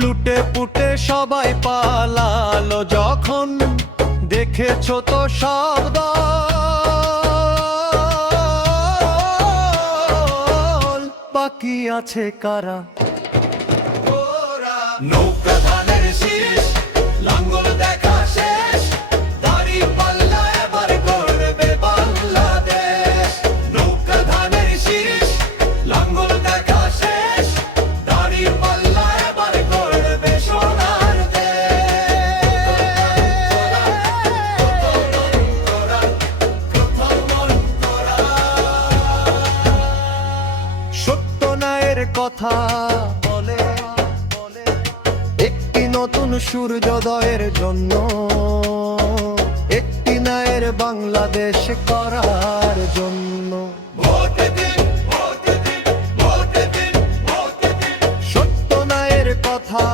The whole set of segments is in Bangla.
লুটে পুটে সবাই পালালো যখন, দেখেছো তো সব দল, বাকি আছে কারা? নৌকা ধানের শীষ, লাঙ্গল দেখা শেষ, দাড়ি পাল্লা এবার করবে বাংলাদেশ। নৌকা ধানের শীষ, লাঙ্গল দেখা শেষ, দাড়ি পাল্লা এবার করবে সোনার দেশ। সত্যনায়ের কথা বলে একটি নতুন সূর্যোদয়ের জন্য, একটি ন্যায়ের বাংলাদেশ করার জন্য। সত্যনায়ের কথা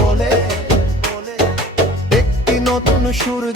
বলে একটি নতুন সূর্য